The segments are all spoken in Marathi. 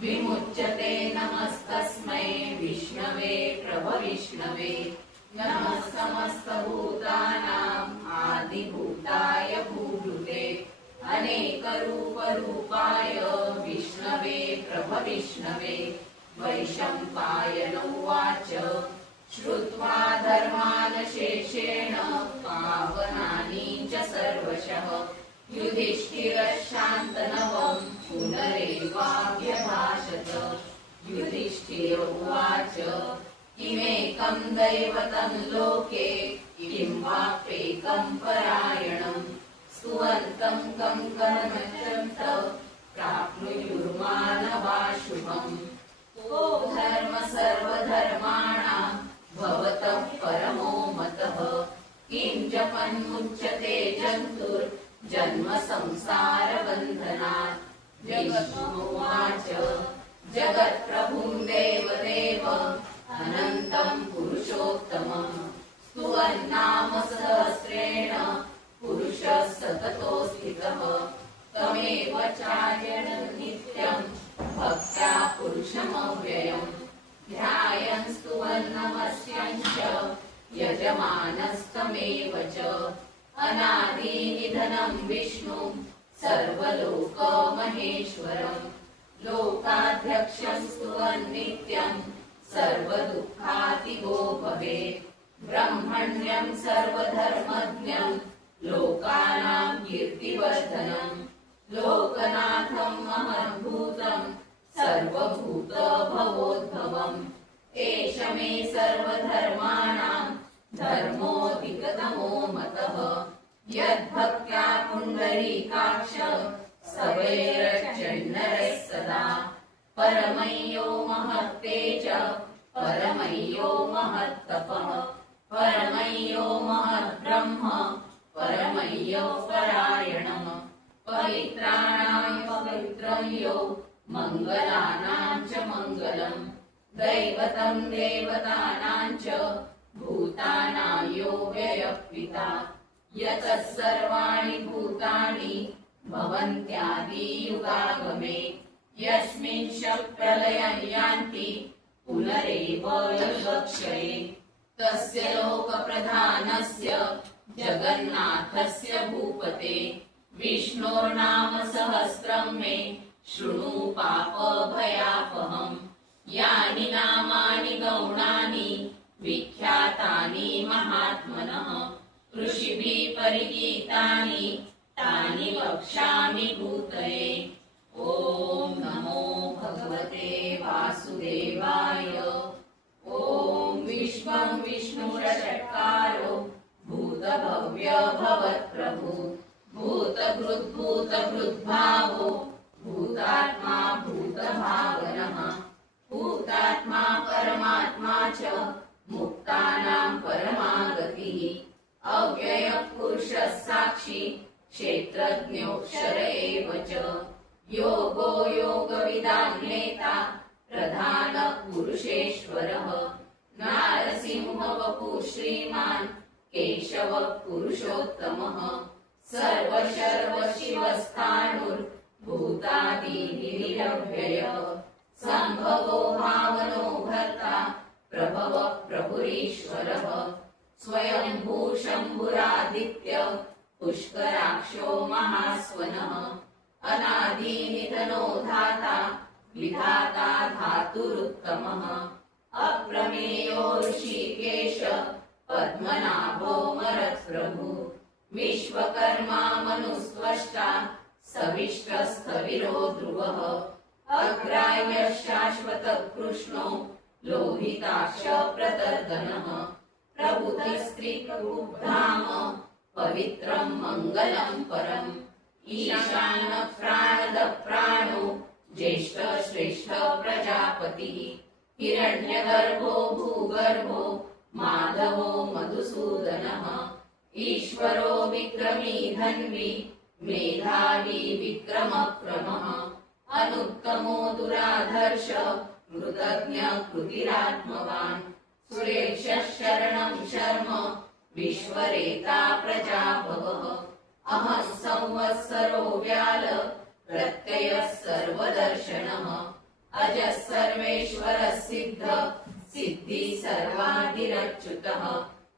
विमुच्यते नमस्तस्मै विष्णवे प्रभविष्णवे। नमः समस्तभूतानां आदिभूताय भूभृते अनेकरूपरूपाय विष्णवे प्रभविष्णवे। वैशम्पायन उवाच श्रुत्वा धर्मान् शेषेण पावनानि च सर्वशः युधिष्ठिरः शान्तनवं पुनरेवाभ्यभाषत। युधिष्ठिर उवाच किमेकं दैवतं लोके किं वाप्येकं परायणं स्तुवन्तं कं कर्मचन्त प्राप्नुयुर्मानवा शुभम्। को धर्म सर्वधर्माणां भवतः परमो मतः किं जपन्मुच्यते जन्तुर्जन्म संसारबन्धनात्। विष्णुवाच जगत्प्रभुं देवदेव अनन्तं पुरुषोत्तमं स्तुवन्नाम सहस्रेण पुरुषः सततो स्थितः। तमेव चार्यं नित्यं भक्त्या पुरुषमव्ययम् ध्यायन् स्तुवन् नमस्यञ्च यजमानस्तमेव च। अनादिनिधनं विष्णुं सर्वलोकमहेश्वरं लोकाध्यक्षं स्तुवन् नित्यं सर्वदुःखातिगो भवेत्। ब्रह्मण्यं सर्वधर्मज्ञं लोकानां कीर्तिवर्धनं लोकनाथं महद्भूतं सर्वभूतभवोद्भवम्। एष मे सर्वधर्माणां धर्मोऽधिकतमो मतः यद्भक्त्या पुण्डरीकाक्ष स्तवैरर्चन्नरैः सदा। परमय्यो महत्तेज परमय्यो महत्तपः परमय्यो महद्ब्रह्म परमय्यो परायणः पवित्राणां पवित्रं यो मङ्गलानां च मङ्गलम् दैवतं देवतानां च भूतानां यो व्ययः पिता। यतः सर्वाणि भूतानि भवन्त्यादियुगागमे यस्मिंश्च प्रलयं यान्ति पुनरेव युगक्षये। तस्य लोकप्रधानस्य जगन्नाथस्य भूपते विष्णोर्नाम सहस्रं मे शृणु पापभयापहम्। यानि नामानि गौणानि विख्यातानि महात्मनः ऋषिभिः परिगीतानि तानि वक्ष्यामि भूतये। ॐ नमो भगवते वासुदेवाय। ॐ विश्वं विष्णुरषट्कारो भूतभव्य भवत्प्रभु भूतभृद्भावो भूतात्मा भूतभावनः भूतात्मा परमात्मा च मुक्तानां परमागतिः। अव्ययः पुरुषः साक्षी क्षेत्रज्ञोऽक्षर एव च। योगो योगविदां नेता प्रधानः पुरुषेश्वरः। नारसिंहवपुः श्रीमान् केशवः पुरुषोत्तमः। सर्वशर्वशिवस्थाणुर्भूतादिनिरव्ययः। सम्भवो भावनो भर्ता प्रभवः प्रभुरीश्वरः। स्वयंभू शम्भुरादित्य पुष्कराक्षो महास्वनः। अनादिनिधनो धाता विधाता धातुरुत्तमः। अप्रमेयो ऋषिकेश पद्मनाभो मरत्प्रभु। विश्वकर्मा मनुस्त्वष्टा सविष्टस्थविरो ध्रुवः। अग्राह्यः शाश्वतः कृष्णो लोहिताक्ष प्रतर्दनः। प्रभुतस्त्रिकुधाम पवित्रं मङ्गलं परम्। ईशानः प्राणदः प्राणो ज्येष्ठ श्रेष्ठ प्रजापतिः। हिरण्यगर्भो भूगर्भो माधवो मधुसूदनः। ईश्वरो विक्रमी धन्वी मेधावी विक्रमक्रमः। अनुत्तमो दुराधर्ष कृतज्ञ कृतिरात्मवान्। सुरेशः शरणं शर्म विश्वरेता प्रजाभवः। अहं संवत्सरो व्याल प्रत्ययः सर्वदर्शनः। अजः सर्वेश्वरः सिद्ध सिद्धि सर्वादिरच्युतः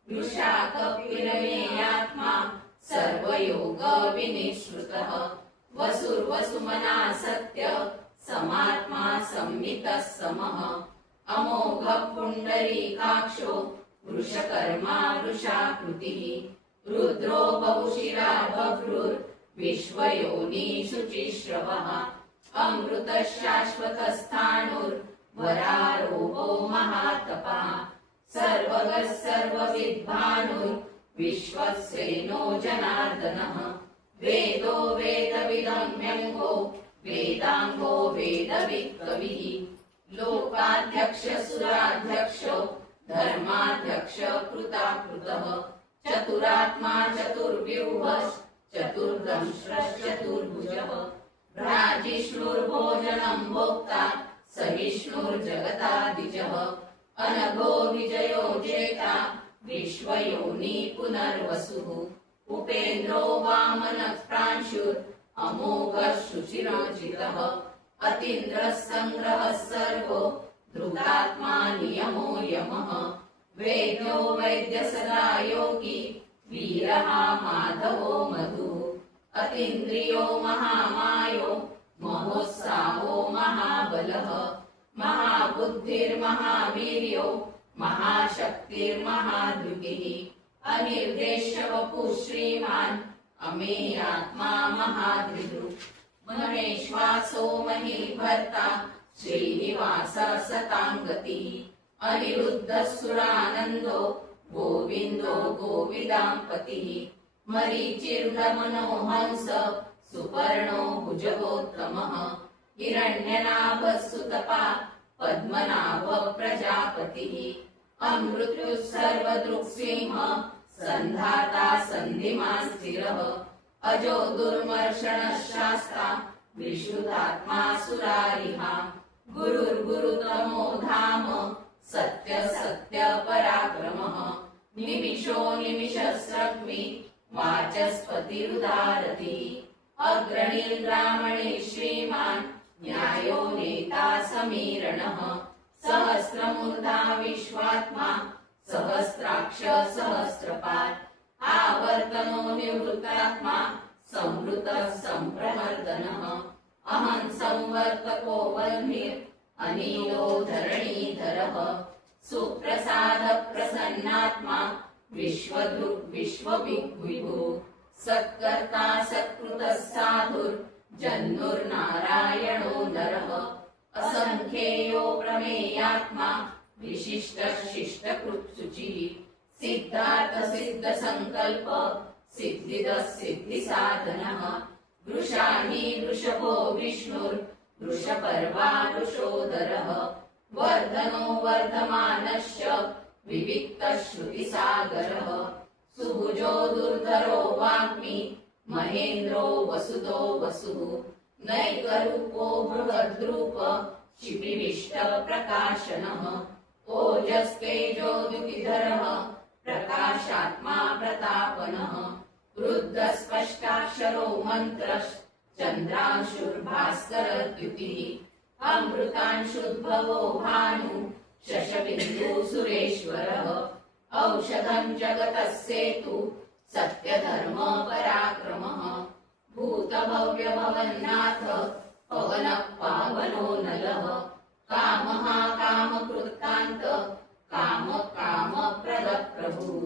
वृषा कपिरमेयात्मा सर्वयोग विनिश्रुतः वसुर्वसुमना सत्य समात्मा संवितः समः अमोघ पुण्डरीकाक्षो वृषकर्मा वृषाकृतिः रुद्रो बहुशिरा बभ्रुर्विश्वयोनिषु चिश्रवः अमृतः शाश्वतस्थाणुर्वरारोहो महातपः सर्वगः सर्वविद्भानुर्विश्वक्सेनो जनार्दनः वेदो वेदविदम्यङ्गो वेदाङ्गो वेदवित्कविः लोकाध्यक्ष सुराध्यक्षो धर्माध्यक्ष कृताकृतः चतुरात्मा चतुर्व्यूहः चतुर्दंश्रश्चतुर्भुजः भ्राजिष्णुर्भोजनं भोक्ता सहिष्णुर्जगतादिजः अनघो विजयो जेता विश्वयोनि पुनर्वसुः उपेन्द्रो वामनः प्रांशुर् अमोघः शुचिरोचितः अतीन्द्रः सङ्ग्रहः सर्वो धृतात्मा नियमो यमः वेद्यो वैद्य सदा योगी वीरः माधवो मधुः अतीन्द्रियो महामायो महोत्साहो महाबलः महाबुद्धिर्महावीर्यो महाशक्तिर्महाद्युतिः अनिर्देश्य वपुः श्रीमान् अमेयात्मा महाधृदृक् महेश्वासो महीभर्ता श्रीनिवासः सताङ्गतिः अनिरुद्धः सुरानन्दो गोविन्दो गोविदाम्पतिः मरीचिर्दमनो हंस सुपर्णो भुजगोत्तमः हिरण्यनाभः सुतपा पद्मनाभः प्रजापतिः अमृत्युः सर्वदृक्सिंह सन्धाता सन्धिमान् स्थिरः अजो दुर्मर्षणः शास्ता विश्रुतात्मा सुरारिहा गुरुर्गुरुतमो धाम सत्य सत्य पराक्रमः निमिषो निमिषस्रग्मि वाचस्पतिरुदारति अग्रणीर्ब्राह्मणे श्रीमान् न्यायो नेता समीरणः सहस्रमूर्धा विश्वात्मा सहस्राक्ष सहस्रपात् आवर्तनो निवृत्तात्मा संवृतः सम्प्रवर्तनः अहं संवर्तको वह्निर् अनिलो धरणीधरः सुप्रसाद प्रसन्नात्मा विश्वदृक् विश्वविभुः सत्कर्ता सत्कृतः साधुर्जन्मुर्नारायणो नरः असंख्येयो प्रमेयात्मा विशिष्टः शिष्टकृत्सुचिः सिद्धार्थ सिद्ध संकल्प सिद्धिदः सिद्धिसाधनः वृषाही वृषभो विष्णुर् वृषपर्वा वृषोदरः वर्धनो वर्धमानश्च विविक्तः श्रुतिसागरः सुभुजो दुर्धरो वाग्मी महेन्द्रो वसुतो वसुः नैकरूपो बृहद्रूप शिपिविष्टः प्रकाशनः ओजस्तेजो द्युतिधरः प्रकाशात्मा प्रतापनः रुद्धः स्पष्टाक्षरो मन्त्रश्चन्द्रांशुर्भास्करद्युतिः अमृतांशुद्भवो भानु शशबिन्दु सुरेश्वरः औषधं जगतः सेतु सत्यधर्म पराक्रमः भूतभव्यभवन्नाथ पवनः पावनो नलः कामः कामकृत्कान्त काम कामप्रदः प्रभुः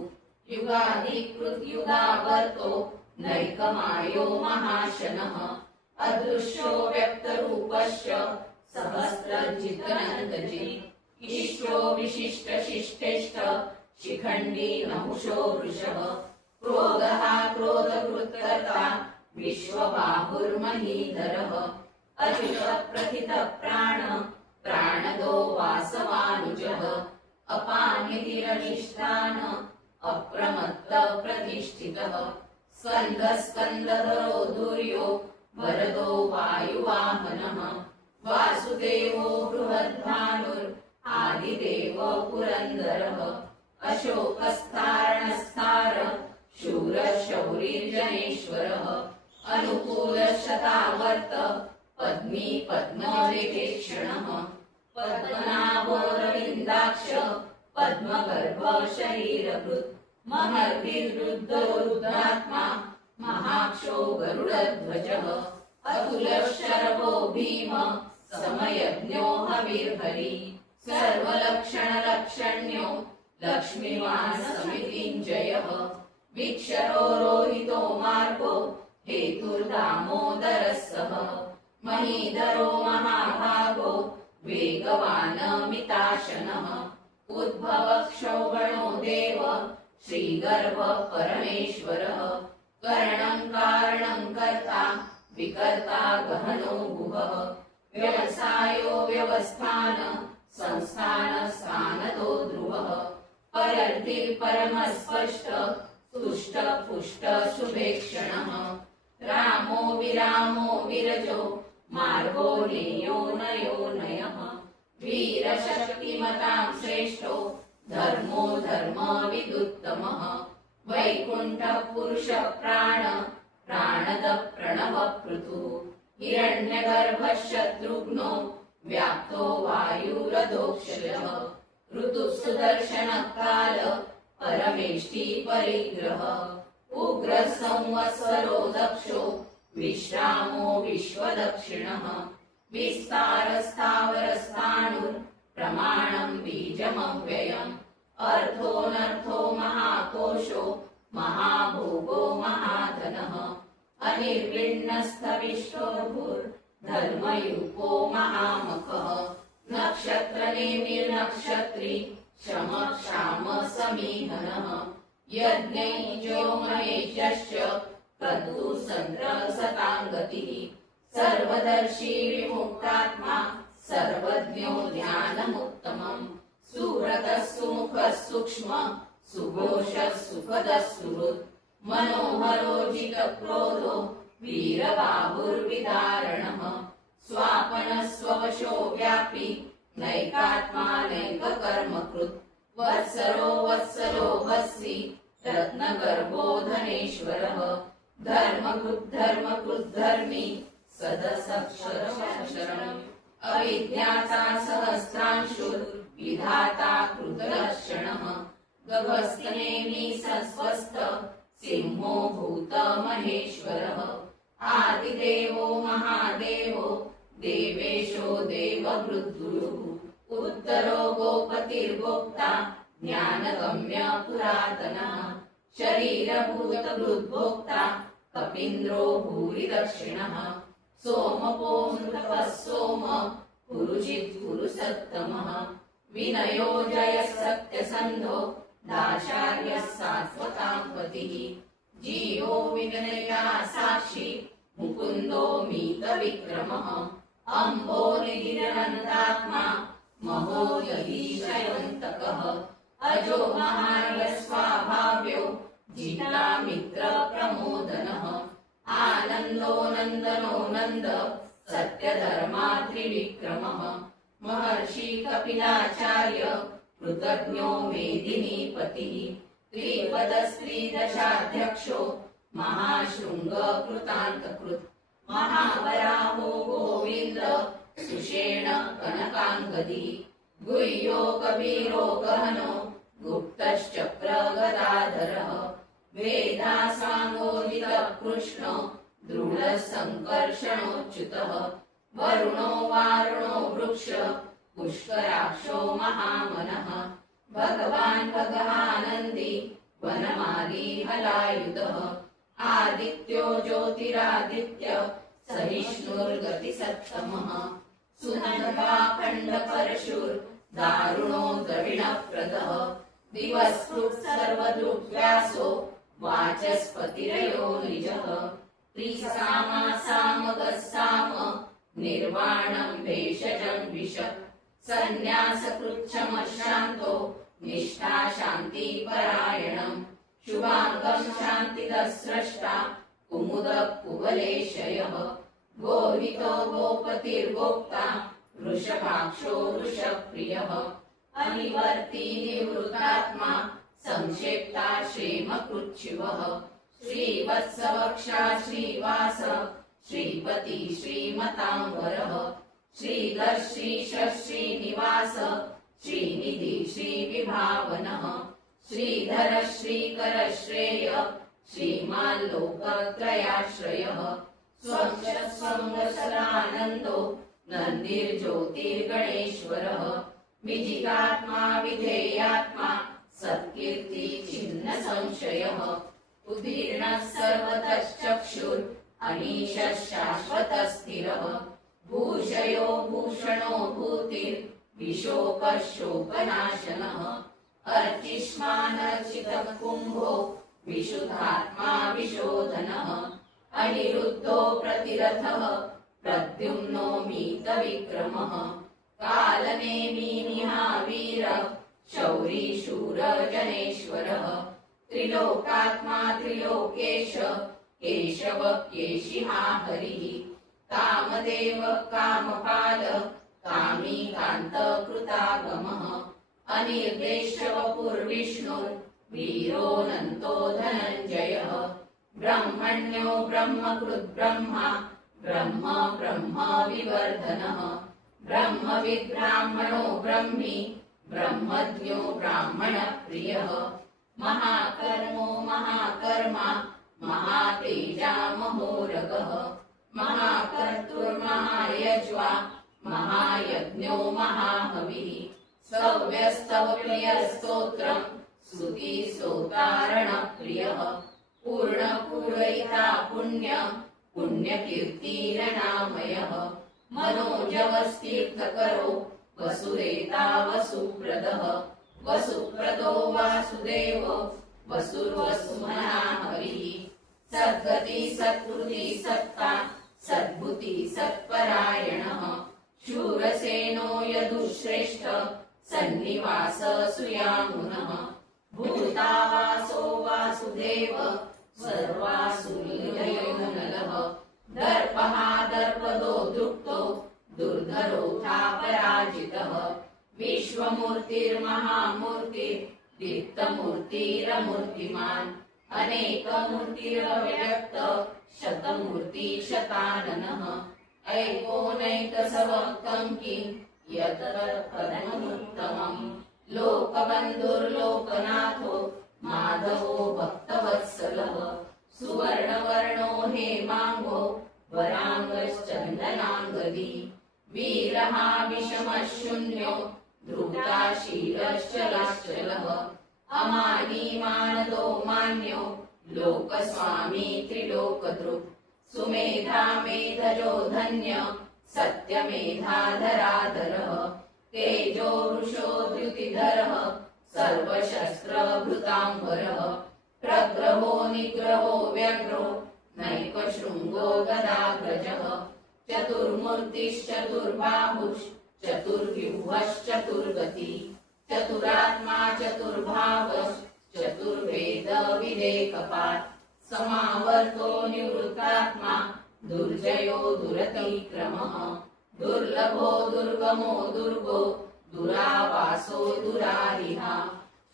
युगाधिकृत् युगावर्तो नैकमायो महाशनः अदृश्यो व्यक्तरूपश्च सहस्रजितनन्दजित् इष्टो विशिष्ट शिष्टेष्ट शिखण्डी नहुषो वृषः क्रोधः क्रोधकृत्कर्ता विश्वबाहुर्महीधरः अच्युतः प्रथितः प्राण प्राणदो वासवानुजः अपानिधिरधिष्ठान अप्रमत्त प्रतिष्ठितः स्कन्दः स्कन्दधरो धुर्यो वरदो वायुवाहनः वासुदेवो बृहद्भानुर् आदिदेवो पुरन्दरः अशोकस्तारणस्तार शूरः शौरिर्जनेश्वरः अनुकूलशतावर्त पद्मी पद्मविभीषणः पद्मनाभोरविन्दाक्ष पद्मगर्भ शरीरभृत् महर्षिरुद्धो रुद्रात्मा महाक्षो गरुडध्वजः अतुलशरभो भीम समयज्ञो हविर्हरि सर्वलक्षणलक्षण्यो लक्ष्मीवान् समितिञ्जयः विक्षरो रोहितो मार्गो हेतुर्दामोदरः सः महीधरो महाभागो वेगवानमिताशनः उद्भवक्षोभणो देव श्रीगर्भः परमेश्वरः करणं कारणं कर्ता विकर्ता गहनो गुहः व्यवसायो व्यवस्थान संस्थान स्थानतो ध्रुवः परर्थिः परमस्पष्ट तुष्ट पुष्ट शुभेक्षणः रामो विरामो विरजो मार्गो नेयो नयो नयः वीरशक्तिमतां श्रेष्ठो धर्मो धर्मविदुत्तमः वैकुण्ठः पुरुषः प्राण प्राणद प्रणव पृथुः हिरण्यगर्भः शत्रुघ्नो व्याप्तो वायुरधोक्षजः ऋतुः सुदर्शनः काल परमेष्टि परिग्रह उग्रः संवत्सरो दक्षो विश्रामो विश्वदक्षिणः विस्तारस्थावरस्थाणुर् प्रमाणं बीजमव्ययम् अर्थोऽनर्थो महाकोशो महाभोगो महाधनः अनिर्विण्णस्थविष्टोर्भुर्धर्मयूपो महामखः नक्षत्रनेमिर्नक्षत्री शम क्षाम समीहनः यज्ञैजो महेशश्च क्रतुः सताङ्गतिः सर्वदर्शी विमुक्तात्मा सर्वज्ञो ध्यानमुत्तमम् सुव्रतः सुमुखः सूक्ष्म सुघोषः सुखदः सुहृत् मनोहरो जितक्रोधो वीरबाहुर्विदारणः स्वापनः स्ववशो व्यापी नैकात्मा नैककर्मकृत् वत्सरो वत्सलो वत्सी रत्नगर्भो धनेश्वरः धर्मकृद्धर्मी सदसक्षरम् अविद्याता सहस्रांशुर्विधाता कृतलक्षणः गभस्तनेमि सस्वस्थ सिंहो भूत महेश्वरः आदिदेवो महादेवो देवेशो देवभृद्गुरुः उत्तरो गोपतिर्गोप्ता ज्ञानगम्य पुरातनः शरीरभूतभृद्भोक्ता कपीन्द्रो भूरि दक्षिणः सोमपो मृतपः सोम पुरुचित् पुरुषत्तमः विनयो जयः सत्यसन्धो दाशार्यः सात्वतां पतिः जीवो विनया साक्षी मुकुन्दो मीतविक्रमः अम्बो निधिरनन्दात्मा महोदधीशयोऽन्तकः अजो महार्यस्वाभाव्यो जिता मित्रप्रमोदनः आनन्दो नन्दनो नन्द सत्यधर्मा त्रिविक्रमः महर्षि कपिलाचार्य कृतज्ञो मेदिनीपतिः त्रिपदस्त्रीदशाध्यक्षो महाशृङ्ग कृतान्तकृत् महावराहो गोविन्द सुषेण कनकाङ्गदी गुह्यो कबीरो गहनो गुप्तश्चक्र गदाधरः वेदासाङ्गोदितः कृष्णो दृढः सङ्कर्षणोच्युतः वरुणो वारुणो वृक्ष पुष्कराक्षो महामनः भगवान् भगवानन्दी वनमाली हलायुधः आदित्यो ज्योतिरादित्य सहिष्णुर्गतिसत्तमः सुनन्दपाखण्डपरशुर्दारुणो द्रविणप्रदः दिवस्कृत् सर्वदृग्व्यासो वाचस्पतिरयो निजः त्रिसामासामगस्साम निर्वाणं भेषजं विष सन्न्यासकृच्छमशान्तो निष्ठा शान्तिपरायणम् शुभाङ्गं शान्तिदः स्रष्टा कुमुदः कुवलेशयः गोहितो गोपतिर्गोप्ता वृषभाक्षो वृषप्रियः अनिवर्ती निवृत्तात्मा संक्षेप्ता क्षेमकृच्छिवः श्रीवत्सवक्षा श्रीवास श्रीपति श्रीमतांवरः श्रीधर श्रीश श्रीनिवास श्रीनिधि श्रीविभावनः श्रीधर श्रीकर श्रेय श्रीमान् लोकत्रयाश्रयः स्वंगसरानन्दो नन्दिर्ज्योतिर्गणेश्वरः विजितात्मा विधेयात्मा सत्कीर्ति छिन्न संशयः उदीर्णः सर्वतश्चक्षुर् अनीशः शाश्वतः स्थिरः भूषयो भूषणो भूतिर्विशोकः शोकनाशनः अर्चिष्मानर्चितः कुम्भो विशुद्धात्मा विशोधनः अनिरुद्धो प्रतिरथः प्रद्युम्नो मीतविक्रमः कालनेमी महावीरः शौरी शूरजनेश्वरः त्रिलोकात्मा त्रिलोकेश केशव केशिहा हरिः कामदेव कामपाल कामी कान्तकृतागमः अनिर्देशवपुर्विष्णुर्वीरोऽनन्तो धनञ्जयः ब्रह्मण्यो ब्रह्मकृद्ब्रह्मा ब्रह्म ब्रह्म विवर्धनः ब्रह्मविद्ब्राह्मणो ब्रह्मी ब्रह्मज्ञो ब्राह्मणप्रियः महाकर्मो महाकर्मा महातेजा महोरगः महाकर्तुर्महायज्वा महायज्ञो महाहविः सव्यस्तव प्रियस्तोत्रम् स्तुतिस्तोतारणप्रियः पूर्णपूरयिता पुण्य पुण्यकीर्तिरनामयः मनोजवस्तीर्थकरो वसुदेता वसुप्रदः वसुप्रदो वासुदेवो वसुर्वसुमना हरिः सद्गति सत्कृति सत्ता सद्भुति सत्परायणः शूरसेनो यदुश्रेष्ठ सन्निवास सुयामुनः भूतावासो वासुदेव सर्वासुरयो नलः दर्पः दर्पदो दृप्तो दुर्धरोऽथापराजितः विश्वमूर्तिर्महामूर्तिर्दीप्तमूर्तिरमूर्तिमान् अनेकमूर्तिरव्यक्त शतमूर्ति शताननः ऐकोनैकसवङ्कङ्कि यत्पदमुत्तमम् लोकबन्धुर्लोकनाथो माधवो भक्तवत्सलः सुवर्णवर्णो हेमाङ्गो वराङ्गश्चन्दनाङ्गदी वीरः विषमः शून्यो धृताशीलश्चलाश्चलः अमानी मानदो मान्यो लोकस्वामी त्रिलोकदृक् सुमेधा मेधजो धन्य सत्यमेधाधराधरः तेजो वृषो द्युतिधरः सर्वशस्त्रभृताम्बरः प्रग्रहो निग्रहो व्यग्रो नैकशृङ्गो गदाग्रजः चतुर्मूर्तिश्चतुर्बाहुश्चतुर्व्यूहश्चतुर्गति चतुरात्मा चतुर्भावश्चतुर्वेदविदेकपात् समावर्तो निवृत्तात्मा दुर्जयो दुरतिक्रमः दुर्लभो दुर्गमो दुर्गो दुरावासो दुरारिहा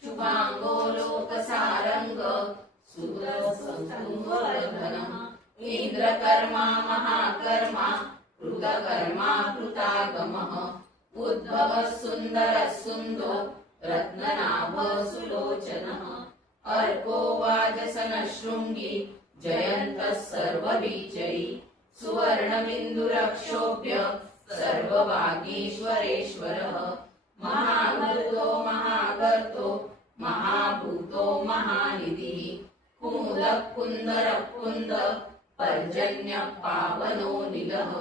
शुभांगो लोकसारंग सुरसंवर्धनः इंद्रकर्मा महाकर्मा कृतकर्मा कृतागमः उद्भवः सुन्दरः सुन्दो रत्ननाभः सुलोचनः अर्को वाजसनः शृङ्गी जयन्तः सर्वविजयी सुवर्णबिन्दुरक्षोभ्य सर्ववागीश्वरेश्वरः महाभूतो महागर्तो महाभूतो महानिधिः कुमुदः कुन्दरः कुन्द पर्जन्य पावनो निलः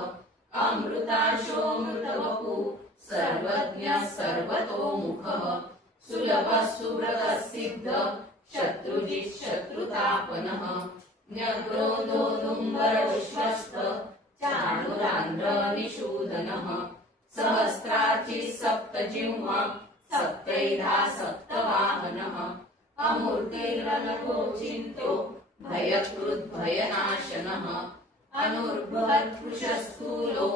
अमृताशोऽमृतवपु सर्वज्ञः सर्वतोमुखः सुलभः सुव्रतः सिद्धः शत्रुजित् शत्रुतापनः न्यग्रोधो दुम्बरविश्वस्त चाणुरान्ध्र निषूदनः सहस्रार्चिः सप्तजिह्वा सप्तैधा सप्तवाहनः अमूर्तिरनघो चिन्त्यो भयकृद्भयनाशनः अनुर्बृहत्कृशस्थूलो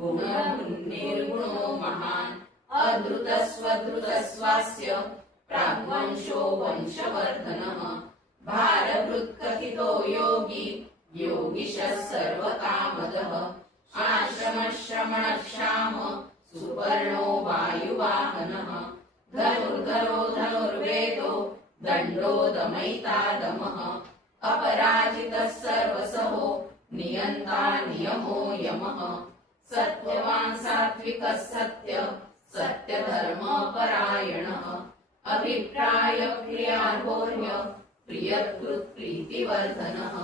गुणनिर्गुणो महान् अधृतस्वधृतस्वास्य प्राग्वंशो वंशवर्धनः भारभृत्कथितो योगी योगिशः सर्वकामदः आश्रमश्रमणक्षाम सुपर्णो वायुवाहनः धनुर्धरो धनुर्वेदो दण्डो दमयिता दमः अपराजितः सर्वसहो नियन्ता नियमो यमः सत्त्ववान् सात्विकः सत्य सत्यधर्मपरायणः अभिप्राय प्रियार्होर्य प्रियकृत् प्रीतिवर्धनः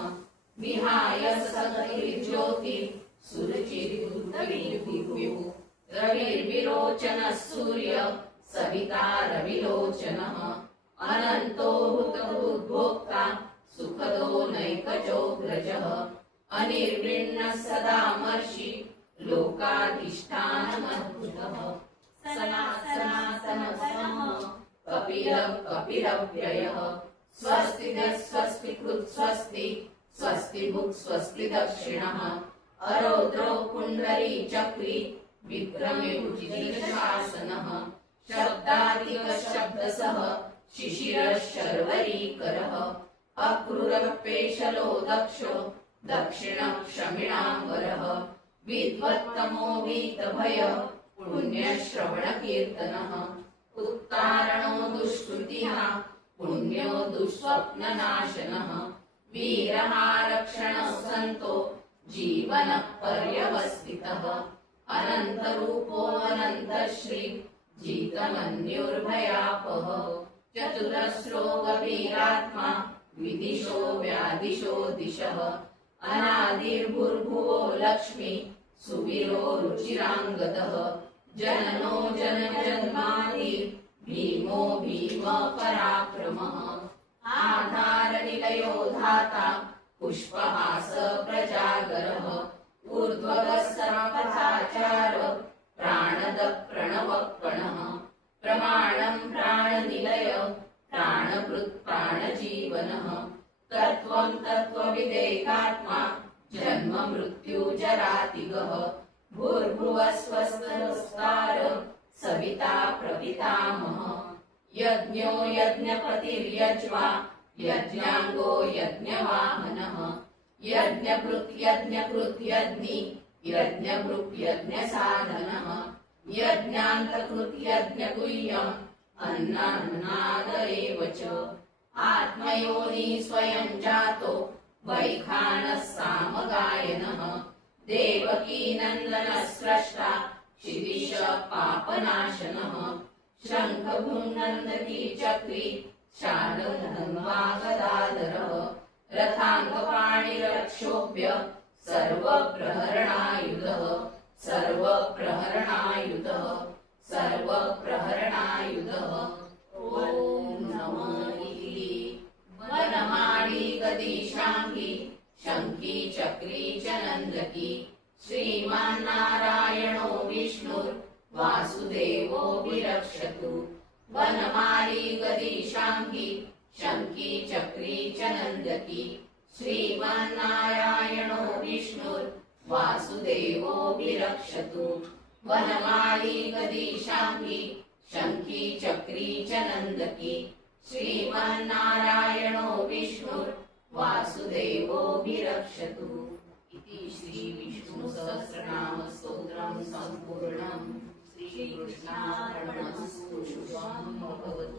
विहाय सगतिर्ज्योति सुरुचिर्भूतविद्युः रविर्विरोचनः सूर्य सविता रविलोचनः अनन्तो हुतभुद्भोक्ता सुखदो नैकचोऽग्रजः अनिर्विण्णः सदा मर्षि लोकाधिष्ठानमद्भुतः सनातनः कपिलः कपिलव्ययः स्वस्तिनः स्वस्तिकृत् स्वस्ति स्वस्तिभुक् स्वस्ति दक्षिणः अरौद्रो पुण्डरी चक्री विक्रमेरुचिशासनः शब्दाधिकः शब्दसः शिशिरः शर्वरीकरः अक्रूरः पेशलो दक्षो दक्षिणः क्षमिणाम्बरः विद्वत्तमो वीतभय पुण्यश्रवणकीर्तनः उत्तारणो दुष्कृतिः पुण्यो दुःस्वप्ननाशनः वीरः रक्षणः सन्तो जीवनः पर्यवस्थितः अनन्तरूपो अनन्तश्री जितमन्युर्भयापः चतुरस्रो गभीरात्मा विदिशो व्यादिशो दिशः अनादिर्भुर्भुवो लक्ष्मी सुवीरो रुचिराङ्गदः जननो जनजन्मादि भीमो भीमपराक्रमः आधारनिलयो धाता पुष्पहास प्रजागरः ऊर्ध्वगः सर्वपथाचार प्राणदः प्रणवपणः प्रमाणं प्राणनिलय प्राणकृत् प्राणजीवनः तत्त्वं तत्त्वविदेकात्मा जन्म मृत्युजरातिगः भूर्भुवः स्वस्तिस्तार सविता प्रपितामहः यज्ञो यज्ञपतिर्यज्वा यज्ञाङ्गो यज्ञवाहनः यज्ञकृत् यज्ञकृत् यज्ञि यज्ञभृक् यज्ञसाधनः यज्ञान्तकृत् यज्ञगुह्यम् अन्नान्नाद एव च आत्मयोनि स्वयं जातो वैखानः सामगायनः देवकीनन्दनः स्रष्टा क्षितिश पापनाशनः शङ्खभुनन्दकी चक्री शार्दूलधन्वा गदाधरः रथाङ्गपाणिरक्षोभ्य सर्वप्रहरणायुधः सर्वप्रहरणायुधः सर्वप्रहरणायुधः ॐ नमः इति वनमाली गदीशाङ्गी शङ्की चक्री च नन्दकी श्रीमान्नारायणो विष्णुर्वासुदेवोऽभिरक्षतु वनमाली गदीशाङ्गी शङ्की चक्री च नन्दकी श्रीमान्नारायणो विष्णुर्वासुदेवोऽभिरक्षतु वनमाली गदीशाङ्गी शङ्की चक्री च नन्दकी श्रीमान्नारायणो विष्णुर्वासुदेवोऽभिरक्षतु इति श्रीविष्णुसहस्रनामस्तोत्रं सम्पूर्णम् श्रीकृष्णार्पणमस्तु शुभं भवतु।